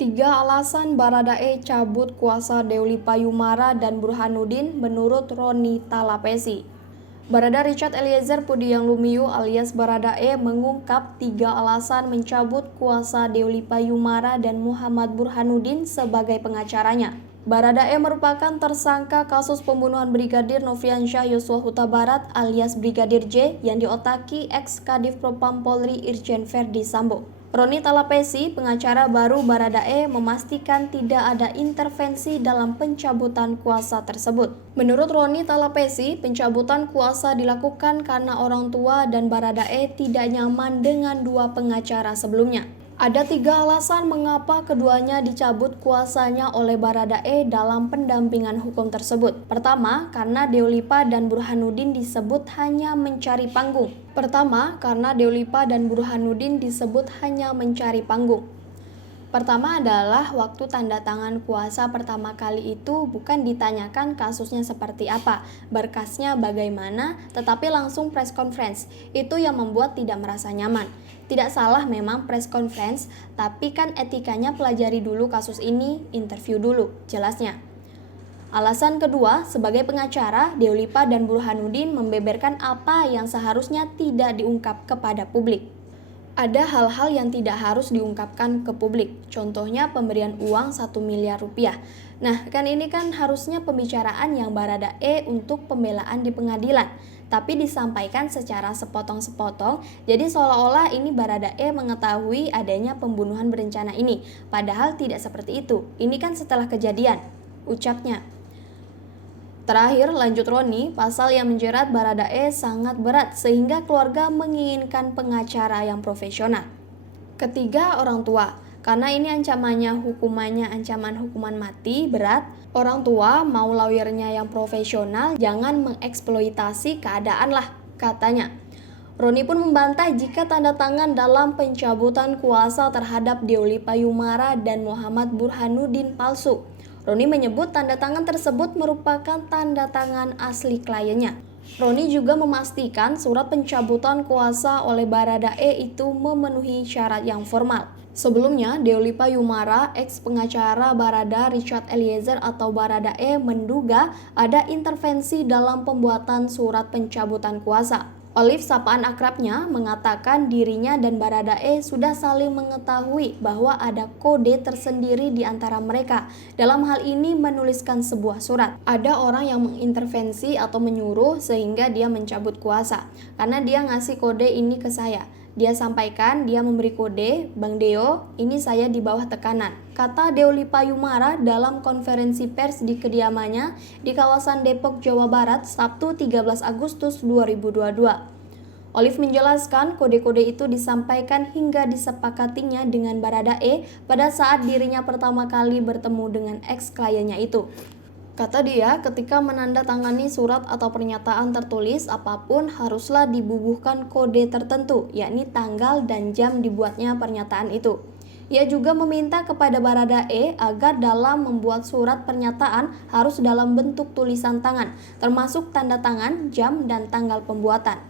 Tiga alasan Baradae cabut kuasa Dewi Payumara dan Burhanuddin menurut Roni Talapesi. Barada Richard Eliezer Pudiang Lumiu alias Baradae mengungkap tiga alasan mencabut kuasa Dewi Payumara dan Muhammad Burhanuddin sebagai pengacaranya. Baradae merupakan tersangka kasus pembunuhan Brigadir Nofriansyah Yosua Huta Barat alias Brigadir J yang diotaki ex-Kadif Propam Polri Irjen Verdi Sambo. Roni Talapesi, pengacara baru Baradae, memastikan tidak ada intervensi dalam pencabutan kuasa tersebut. Menurut Roni Talapesi, pencabutan kuasa dilakukan karena orang tua dan Baradae tidak nyaman dengan dua pengacara sebelumnya. Ada tiga alasan mengapa keduanya dicabut kuasanya oleh Baradae dalam pendampingan hukum tersebut. Pertama, karena Deolipa dan Burhanuddin disebut hanya mencari panggung. Pertama adalah waktu tanda tangan kuasa pertama kali itu bukan ditanyakan kasusnya seperti apa, berkasnya bagaimana, tetapi langsung press conference. Itu yang membuat tidak merasa nyaman. Tidak salah memang press conference, tapi kan etikanya pelajari dulu kasus ini, interview dulu, jelasnya. Alasan kedua, sebagai pengacara, Deolipa dan Burhanuddin membeberkan apa yang seharusnya tidak diungkap kepada publik. Ada hal-hal yang tidak harus diungkapkan ke publik, contohnya pemberian uang 1 miliar rupiah. Nah, ini kan harusnya pembicaraan yang Baradae untuk pembelaan di pengadilan, tapi disampaikan secara sepotong-sepotong, jadi seolah-olah ini Baradae mengetahui adanya pembunuhan berencana ini, padahal tidak seperti itu. Ini kan setelah kejadian, ucapnya. Terakhir, lanjut Roni, pasal yang menjerat Baradae sangat berat sehingga keluarga menginginkan pengacara yang profesional. Ketiga, orang tua. Karena ini hukumannya ancaman hukuman mati berat, orang tua mau lawyernya yang profesional jangan mengeksploitasi keadaan lah, katanya. Roni pun membantah jika tanda tangan dalam pencabutan kuasa terhadap Dewi Payumara dan Muhammad Burhanuddin palsu. Roni menyebut tanda tangan tersebut merupakan tanda tangan asli kliennya. Roni juga memastikan surat pencabutan kuasa oleh Baradae itu memenuhi syarat yang formal. Sebelumnya, Dewi Payumara, ex-pengacara Barada Richard Eliezer atau Baradae menduga ada intervensi dalam pembuatan surat pencabutan kuasa. Olive, sapaan akrabnya, mengatakan dirinya dan Baradae sudah saling mengetahui bahwa ada kode tersendiri di antara mereka. Dalam hal ini menuliskan sebuah surat. Ada orang yang mengintervensi atau menyuruh sehingga dia mencabut kuasa. Karena dia ngasih kode ini ke saya. Dia sampaikan, dia memberi kode, Bang Deo, ini saya di bawah tekanan. Kata Dewi Payumara dalam konferensi pers di kediamannya di kawasan Depok, Jawa Barat, Sabtu 13 Agustus 2022. Olive menjelaskan kode-kode itu disampaikan hingga disepakatinya dengan Baradae pada saat dirinya pertama kali bertemu dengan ex-kliennya itu. Kata dia, ketika menandatangani surat atau pernyataan tertulis apapun haruslah dibubuhkan kode tertentu, yakni tanggal dan jam dibuatnya pernyataan itu. Ia juga meminta kepada Baradae agar dalam membuat surat pernyataan harus dalam bentuk tulisan tangan, termasuk tanda tangan, jam, dan tanggal pembuatan.